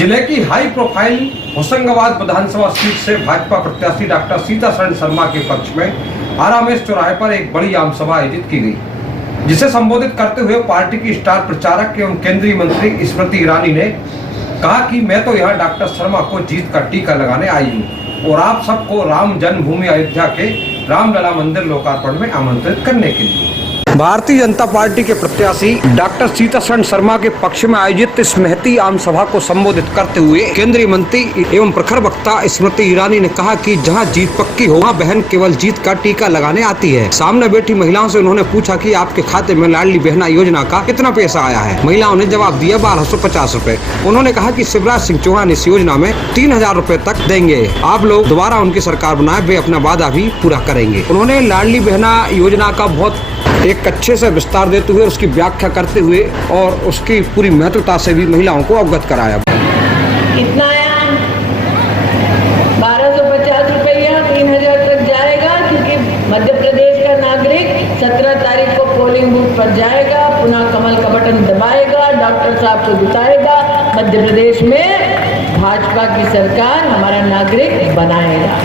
जिले की high profile Hoshangabad विधानसभा seat से भाजपा प्रत्याशी डॉक्टर सीतासरण शर्मा के पक्ष में आरामेश चौराहे पर एक बड़ी आम सभा आयोजित की गई, जिसे संबोधित करते हुए पार्टी की स्टार प्रचारक एवं केंद्रीय मंत्री स्मृति ईरानी ने कहा कि मैं तो यहाँ डॉक्टर शर्मा को जीत का टीका लगाने आई हूँ और आप सबको राम जन्मभूमि अयोध्या के रामलला मंदिर लोकार्पण में आमंत्रित करने के लिए। भारतीय जनता पार्टी के प्रत्याशी डॉक्टर सीतासरण शर्मा के पक्ष में आयोजित इस महती आम सभा को संबोधित करते हुए केंद्रीय मंत्री एवं प्रखर वक्ता स्मृति ईरानी ने कहा कि जहां जीत पक्की हो वहां बहन केवल जीत का टीका लगाने आती है। सामने बैठी महिलाओं से उन्होंने पूछा कि आपके खाते में लाडली बहना योजना का कितना पैसा आया है। महिलाओं ने जवाब दिया 1250 रूपए। उन्होंने कहा कि शिवराज सिंह चौहान इस योजना में 3000 रूपए तक देंगे। आप लोग दोबारा उनकी सरकार बनाए, वे अपना वादा भी पूरा करेंगे। उन्होंने लाडली बहना योजना का बहुत एक अच्छे से विस्तार देते हुए उसकी व्याख्या करते हुए और उसकी पूरी महत्वता से भी महिलाओं को अवगत कराया। कितना आया? 1250 रुपया 3000 तक जाएगा, क्योंकि मध्य प्रदेश का नागरिक 17 तारीख को पोलिंग बूथ पर जाएगा, पुनः कमल का बटन दबाएगा, डॉक्टर साहब को जिताएगा, मध्य प्रदेश में भाजपा की सरकार हमारा नागरिक बनाएगा।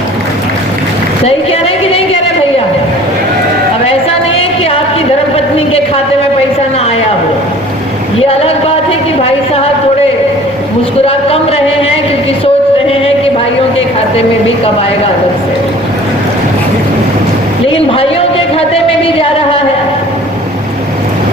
सही कह रहे कि नहीं कह रहे भैया? अब ऐसा नहीं है कि आपकी धर्मपत्नी के खाते में पैसा ना आया हो। ये अलग बात है कि भाई साहब थोड़े मुस्कुरा कम रहे हैं, क्योंकि सोच रहे हैं कि भाइयों के खाते में भी कब आएगा अलग से, लेकिन भाइयों के खाते में भी जा रहा है।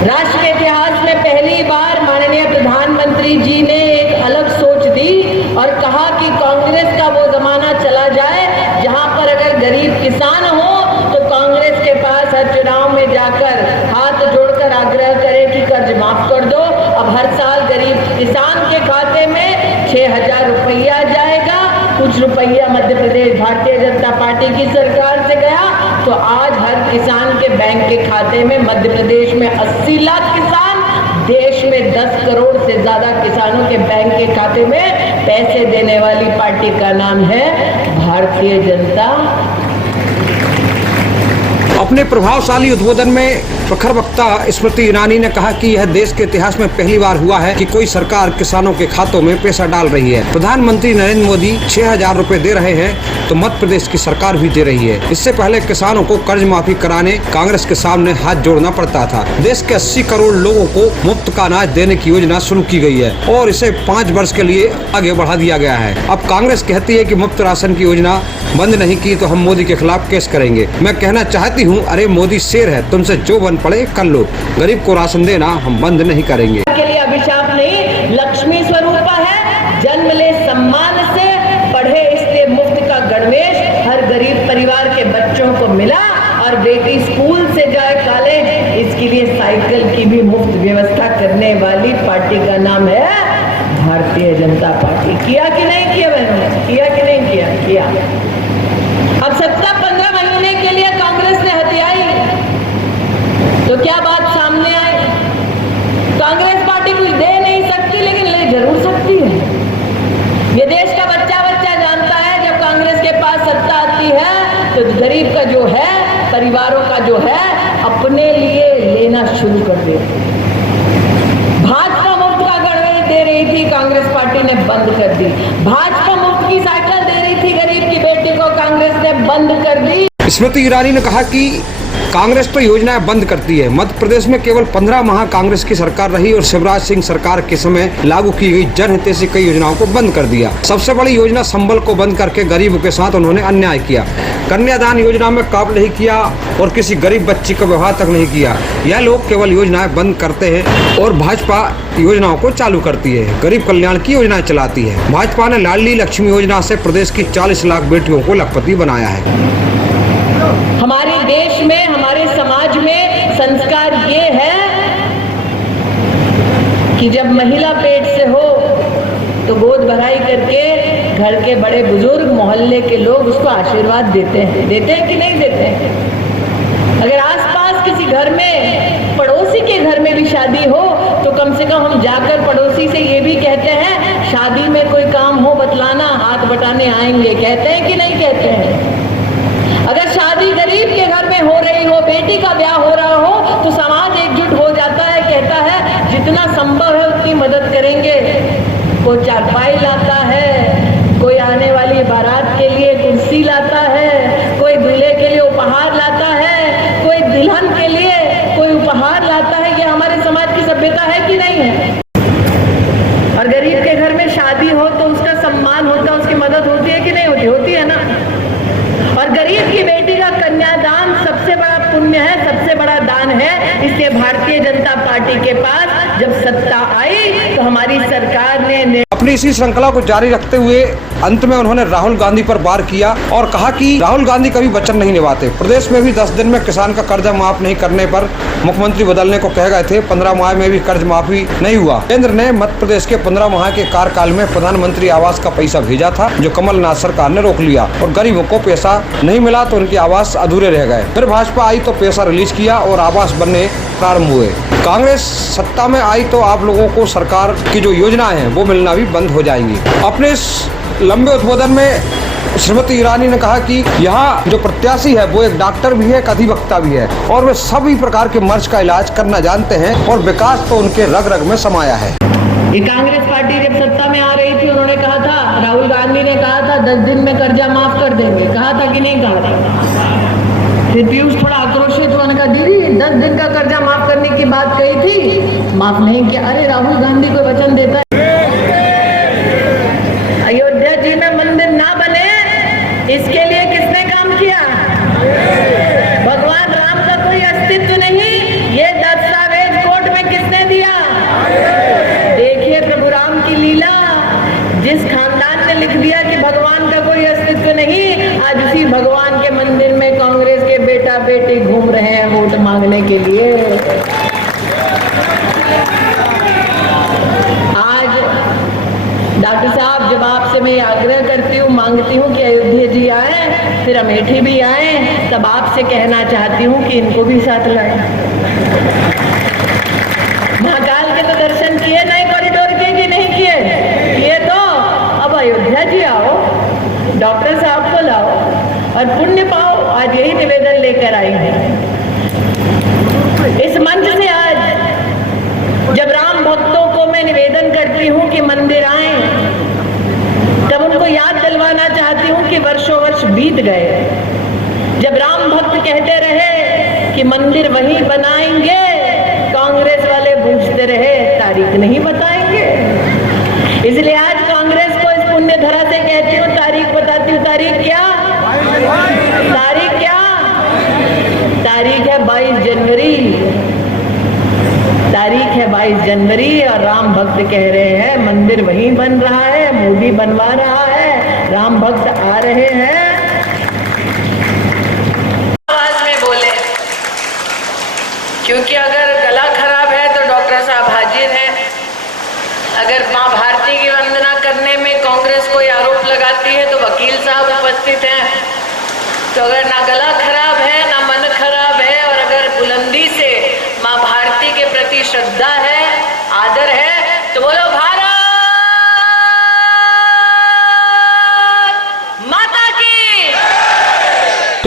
राष्ट्र के इतिहास में पहली बार माननीय प्रधानमंत्री जी ने एक अलग सोच दी और कहा कि कांग्रेस का वो जमाना चला जाए जहां पर अगर गरीब किसान हो तो कांग्रेस के पास हर चुनाव में जाकर हाथ जोड़कर आग्रह करे कि कर्ज माफ कर दो। अब हर साल गरीब किसान के खाते में 6000 रुपया जाएगा। कुछ रुपया मध्य प्रदेश भारतीय जनता पार्टी की सरकार से गया, तो आज हर किसान के बैंक के खाते में मध्य प्रदेश में 80 लाख किसान, देश में 10 करोड़ से ज्यादा किसानों के बैंक के खाते में पैसे देने वाली पार्टी का नाम है भारतीय जनता। अपने प्रभावशाली उद्बोधन में प्रखर वक्ता स्मृति ईरानी ने कहा कि यह देश के इतिहास में पहली बार हुआ है कि कोई सरकार किसानों के खातों में पैसा डाल रही है। प्रधानमंत्री नरेंद्र मोदी 6000 रुपए दे रहे हैं तो मध्य प्रदेश की सरकार भी दे रही है। इससे पहले किसानों को कर्ज माफी कराने कांग्रेस के सामने हाथ जोड़ना पड़ता था। देश के 80 करोड़ लोगों को मुफ्त का अनाज देने की योजना शुरू की गई है और इसे 5 वर्ष के लिए आगे बढ़ा दिया गया है। अब कांग्रेस कहती है कि मुफ्त राशन की योजना बंद नहीं की तो हम मोदी के खिलाफ केस करेंगे। मैं कहना चाहती हूँ, अरे मोदी शेर है, तुमसे जो बन पड़े कर लो, गरीब को राशन देना हम बंद नहीं करेंगे। के लिए अभिशाप नहीं, लक्ष्मी स्वरूप है। जन्म ले सम्मान से, पढ़े इसलिए मुफ्त का गणवेश हर गरीब परिवार के बच्चों को मिला और बेटी स्कूल से जाए कॉलेज, इसके लिए साइकिल की भी मुफ्त व्यवस्था करने वाली पार्टी का नाम है भारतीय जनता पार्टी। किया कि नहीं किया बहनों? किया कि नहीं किया? किया। अब सत्ता 15 महीने के लिए कांग्रेस ने हथियाई तो क्या बात सामने आई? कांग्रेस पार्टी कुछ दे नहीं सकती, लेकिन ले जरूर सकती है। ये देश का बच्चा बच्चा जानता है, जब कांग्रेस के पास सत्ता आती है तो गरीब का जो है, परिवारों का जो है, अपने लिए लेना शुरू कर देते। भाजपा मुफ्त का गणवेश दे रही थी, कांग्रेस पार्टी ने बंद कर दी। भाजपा मुफ्त की साइकिल दे रही थी गरीब की बेटी को, कांग्रेस ने बंद कर दी। स्मृति ईरानी ने कहा कि कांग्रेस तो योजनाएं बंद करती है। मध्य प्रदेश में केवल 15 माह कांग्रेस की सरकार रही और शिवराज सिंह सरकार के समय लागू की गई जनहितैषी कई योजनाओं को बंद कर दिया। सबसे बड़ी योजना संबल को बंद करके गरीबों के साथ उन्होंने अन्याय किया। कन्यादान योजना में काम नहीं किया और किसी गरीब बच्ची का विवाह तक नहीं किया। यह लोग केवल योजनाएं बंद करते हैं और भाजपा योजनाओं को चालू करती है, गरीब कल्याण की योजनाएं चलाती है। भाजपा ने लाडली लक्ष्मी योजना से प्रदेश की 40 लाख बेटियों को लखपति बनाया है। हमारे देश में, हमारे समाज में संस्कार ये है कि जब महिला पेट से हो तो गोद भराई करके घर के बड़े बुजुर्ग, मोहल्ले के लोग उसको आशीर्वाद देते हैं। देते हैं कि नहीं देते हैं? अगर आसपास किसी घर में, पड़ोसी के घर में भी शादी हो तो कम से कम हम जाकर पड़ोसी से ये भी कहते हैं, शादी में कोई काम हो बतलाना, हाथ बटाने आएंगे। कहते हैं कि नहीं कहते हैं? अगर शादी गरीब के घर में हो रही हो, बेटी का ब्याह हो रहा हो, तो समाज एकजुट हो जाता है, कहता है जितना संभव है उतनी मदद करेंगे। कोई चारपाई लाता है, कोई आने वाली बारात के लिए कुर्सी लाता है, कोई दूल्हे के लिए उपहार लाता है, कोई दुल्हन के लिए कोई उपहार लाता है। ये हमारे समाज की सभ्यता है कि नहीं है? और गरीब के घर में शादी हो तो उसका सम्मान होता है, उसकी मदद होती है कि नहीं होती? होती है ना। और गरीब की बेटी का कन्यादान सबसे बड़ा पुण्य है, सबसे बड़ा दान है। इसलिए भारतीय जनता पार्टी के पास जब सत्ता आई तो हमारी सरकार ने अपनी इसी श्रृंखला को जारी रखते हुए अंत में उन्होंने राहुल गांधी पर वार किया और कहा कि राहुल गांधी कभी वचन नहीं निभाते। प्रदेश में भी 10 दिन में किसान का कर्जा माफ नहीं करने पर मुख्यमंत्री बदलने को कह गए थे। 15 माह में भी कर्ज माफी नहीं हुआ। केंद्र ने मध्य प्रदेश के 15 माह के कार्यकाल में प्रधानमंत्री आवास का पैसा भेजा था, जो कमलनाथ सरकार ने रोक लिया और गरीबों को पैसा नहीं मिला तो उनके आवास अधूरे रह गए। फिर भाजपा आई तो पैसा रिलीज किया और आवास बनने प्रारंभ हुए। कांग्रेस सत्ता में आई तो आप लोगों को सरकार की जो योजनाएं हैं वो मिलना भी बंद हो जाएंगी। अपने इस लंबे उद्बोधन में श्रीमती ईरानी ने कहा कि यहाँ जो प्रत्याशी है वो एक डॉक्टर भी है, एक अधिवक्ता भी है और वे सभी प्रकार के मर्ज का इलाज करना जानते हैं और विकास तो उनके रग रग में समाया है। ये कांग्रेस पार्टी जब सत्ता में आ रही थी, उन्होंने कहा था, राहुल गांधी ने कहा था 10 दिन में कर्जा माफ कर देंगे। कहा था कि नहीं कहा था? फिर पीयूष थोड़ा आक्रोशित हुआ, उन्होंने कहा दीदी 10 दिन का कर्जा माफ करने की बात कही थी, माफ नहीं किया। अरे राहुल गांधी को वचन देता है अयोध्या जी में मंदिर ना बने, इसके लिए किसने काम किया? भगवान राम का कोई अस्तित्व नहीं, ये दस्तावेज कोर्ट में किसने दिया? देखिए प्रभु राम की लीला। जिस खानदान ने लिख दिया कि भगवान का कोई अस्तित्व नहीं, आज उसी भगवान के मंदिर में कांग्रेस के बेटा बेटी घूम रहे हैं वोट मांगने के लिए। आज डॉक्टर साहब, जब आपसे मैं आग्रह करती हूँ, मांगती हूँ कि अयोध्या जी आए, फिर अमेठी भी आए, तब आपसे कहना चाहती हूँ कि इनको भी साथ लाएं। महाकाल के तो दर्शन किए नए कॉरिडोर के कि नहीं किए? किए तो अब अयोध्या जी आओ, डॉक्टर साहब को लाओ और पुण्य पाओ। आज यही निवेदन लेकर आई हूँ इस मंच से। आज जब राम भक्तों को मैं निवेदन करती हूँ कि मंदिर आए, तब उनको याद दिलवाना चाहती हूँ कि वर्षों वर्ष बीत गए। जब राम भक्त कहते रहे कि मंदिर वहीं बनाएंगे, कांग्रेस वाले पूछते रहे तारीख नहीं बताएंगे। इसलिए आज कांग्रेस को इस पुण्य धरा से कहती हूँ, तारीख बताती हूँ। तारीख क्या? तारीख क्या? तारीख है 22 जनवरी। तारीख है 22 जनवरी और राम भक्त कह रहे हैं मंदिर वहीं बन रहा है, मोदी बनवा रहा है, राम भक्त आ रहे हैं। आवाज में बोले, क्योंकि अगर गला खराब है तो डॉक्टर साहब हाजिर हैं। अगर माँ भारती की वंदना करने में कांग्रेस कोई आरोप लगाती है तो वकील साहब उपस्थित हैं। तो अगर ना गला खराब है ना मन खराब है और अगर बुलंदी से माँ भारती के प्रति श्रद्धा है, आदर है, तो बोलो भारत माता की।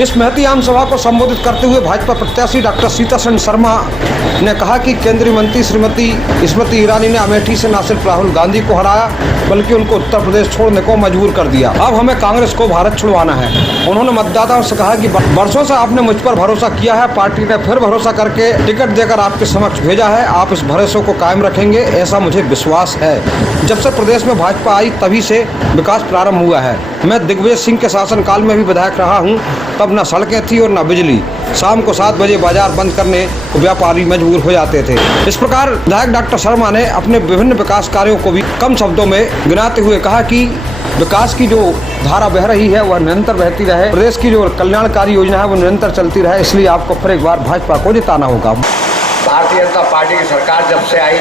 इस महती आम सभा को संबोधित करते हुए भाजपा प्रत्याशी डॉक्टर सीतासरण शर्मा ने कहा कि केंद्रीय मंत्री श्रीमती स्मृति ईरानी ने अमेठी से न सिर्फ राहुल गांधी को हराया बल्कि उनको उत्तर प्रदेश छोड़ने को मजबूर कर दिया। अब हमें कांग्रेस को भारत छुड़वाना है। उन्होंने मतदाताओं से कहा कि वर्षों से आपने मुझ पर भरोसा किया है, पार्टी ने फिर भरोसा करके टिकट देकर आपके समक्ष भेजा है। आप इस भरोसे को कायम रखेंगे, ऐसा मुझे विश्वास है। जब से प्रदेश में भाजपा आई तभी से विकास प्रारंभ हुआ है। मैं दिग्विजय सिंह के शासनकाल में भी विधायक रहा हूँ, तब न सड़कें थी और न बिजली। शाम को 7 बजे बाजार बंद करने को व्यापारी मजबूर हो जाते थे। इस प्रकार विधायक डॉक्टर शर्मा ने अपने विभिन्न विकास कार्यों को भी कम शब्दों में गिनाते हुए कहा कि विकास की जो धारा बह रही है वह निरंतर बहती रहे, प्रदेश की जो कल्याणकारी योजना है वो निरंतर चलती रहे। इसलिए आपको फिर एक बार भाजपा को जिताना होगा। भारतीय जनता पार्टी की सरकार जब से आई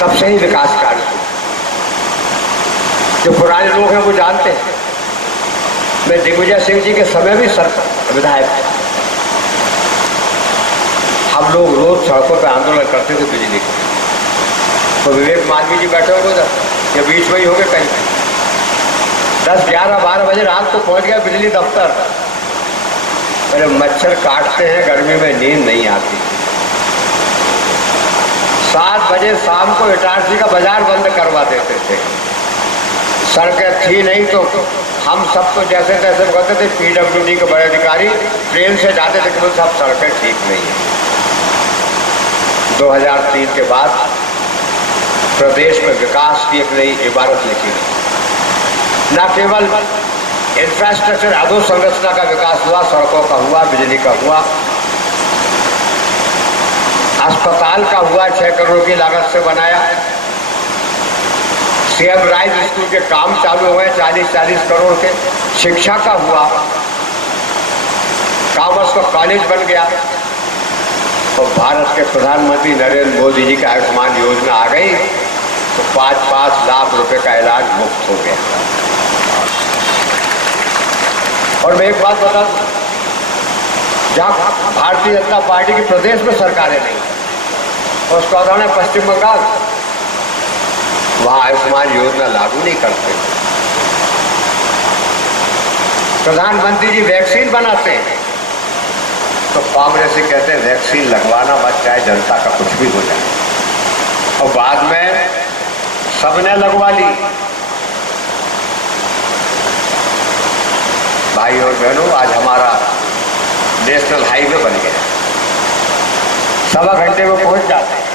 तब से ही विकास कार्य, जो पुराने लोग हैं वो जानते हैं। मैं दिग्विजय सिंह जी के समय भी विधायक था। हम लोग रोज सड़कों पर आंदोलन करते थे बिजली के। तो विवेक मालवीय जी बैठे होंगे उधर या बीच में ही होंगे कहीं। 10, 11, 12 बजे रात को पहुंच गया बिजली दफ्तर। मेरे मच्छर काटते हैं, गर्मी में नींद नहीं आती। 7 बजे शाम को इटारसी का बाजार बंद करवा देते थे। सड़कें थी नहीं तो हम सबको जैसे तैसे कहते थे, पीडब्ल्यूडी के बड़े अधिकारी ट्रेन से जाते थे कि वो सब सड़कें ठीक नहीं है। 2003 के बाद प्रदेश में विकास की एक नई इबारत लिखी गई। न केवल इंफ्रास्ट्रक्चर अधोसंरचना का विकास हुआ, सड़कों का हुआ, बिजली का हुआ, अस्पताल का हुआ, 6 करोड़ की लागत से बनाया। सीएम राइज स्कूल के काम चालू हुए 40-40 करोड़ के। शिक्षा का हुआ, कॉमर्स का कॉलेज बन गया। तो भारत के प्रधानमंत्री नरेंद्र मोदी जी की आयुष्मान योजना आ गई तो 5-5 लाख रुपए का इलाज मुफ्त हो गया। और मैं एक बात बता दूं, जहां भारतीय जनता पार्टी की प्रदेश में सरकारें नहीं, उसका उदाहरण है पश्चिम बंगाल, वहां आयुष्मान योजना लागू नहीं करते। प्रधानमंत्री जी वैक्सीन बनाते हैं तो कांग्रेसी कहते हैं वैक्सीन लगवाना मत, चाहे जनता का कुछ भी हो जाए। और बाद में सबने लगवा ली। भाई और बहनों, आज हमारा नेशनल हाईवे बन गया, 1.25 घंटे में पहुंच जाते हैं।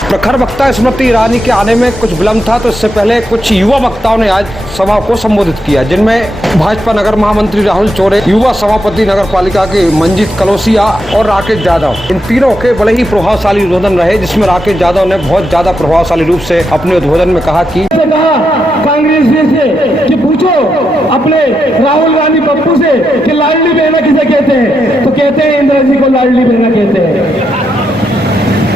प्रखर वक्ता स्मृति ईरानी के आने में कुछ विलंब था, तो इससे पहले कुछ युवा वक्ताओं ने आज सभा को संबोधित किया, जिनमें भाजपा नगर महामंत्री राहुल चौरे, युवा सभापति नगर पालिका के मंजीत कलोसिया और राकेश यादव। इन तीनों के बड़े ही प्रभावशाली उद्बोधन रहे, जिसमें राकेश यादव ने बहुत ज्यादा प्रभावशाली रूप से अपने उद्बोधन में कहा कि कांग्रेस से कि पूछो अपने राहुल गांधी पप्पू से कि लाडली बहना किसे कहते हैं, तो कहते हैं इंदिरा जी को लाडली बहना कहते हैं,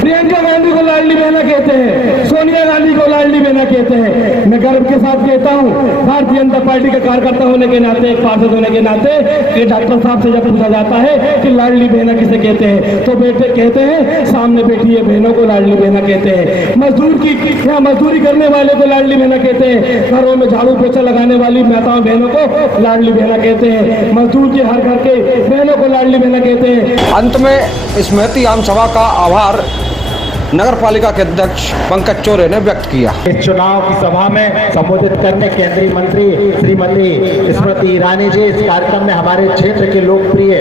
प्रियंका गांधी को लाडली बहना कहते हैं, सोनिया गांधी को लाडली बहना कहते हैं। मैं गर्व के साथ कहता हूं, भारतीय जनता पार्टी का कार्यकर्ता होने के नाते, एक पार्षद होने के नाते, कि डॉक्टर साहब से जब पूछा जाता है कि लाडली बहना किसे कहते हैं, तो बेटे कहते हैं सामने बैठी है बहनों को लाडली बहना कहते हैं। मजदूरी करने वाले को लाडली बहना कहते हैं। घरों में झाड़ू पोछा लगाने वाली माताओं बहनों को लाडली बहना कहते हैं। मजदूर के हर घर के बहनों को लाडली बहना कहते हैं। अंत में स्मृति आम सभा का आभार नगर पालिका के अध्यक्ष पंकज चौरे ने व्यक्त किया। इस चुनाव की सभा में संबोधित करने केंद्रीय मंत्री श्रीमती स्मृति ईरानी जी इस कार्यक्रम में हमारे क्षेत्र के लोकप्रिय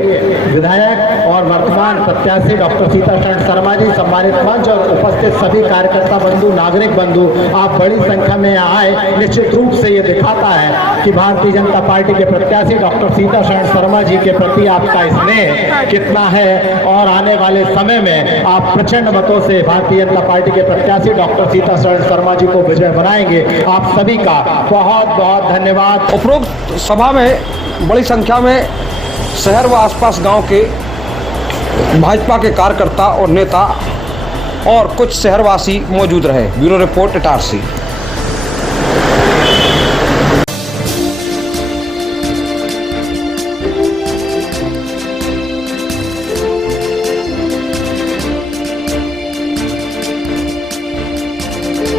विधायक और वर्तमान प्रत्याशी डॉक्टर सीताशरण शर्मा जी, सम्मानित मंच और उपस्थित सभी कार्यकर्ता बंधु, नागरिक बंधु, आप बड़ी संख्या में यहाँ आए। निश्चित रूप से ये दिखाता है कि भारतीय जनता पार्टी के प्रत्याशी डॉक्टर सीताशरण शर्मा जी के प्रति आपका स्नेह कितना है और आने वाले समय में आप प्रचंड मतों से भारतीय जनता पार्टी के प्रत्याशी डॉक्टर सीताशरण शर्मा जी को विजय बनाएंगे। आप सभी का बहुत बहुत धन्यवाद। उपरोक्त सभा में बड़ी संख्या में शहर व आसपास गांव के भाजपा के कार्यकर्ता और नेता और कुछ शहरवासी मौजूद रहे। Bureau report Itarsi.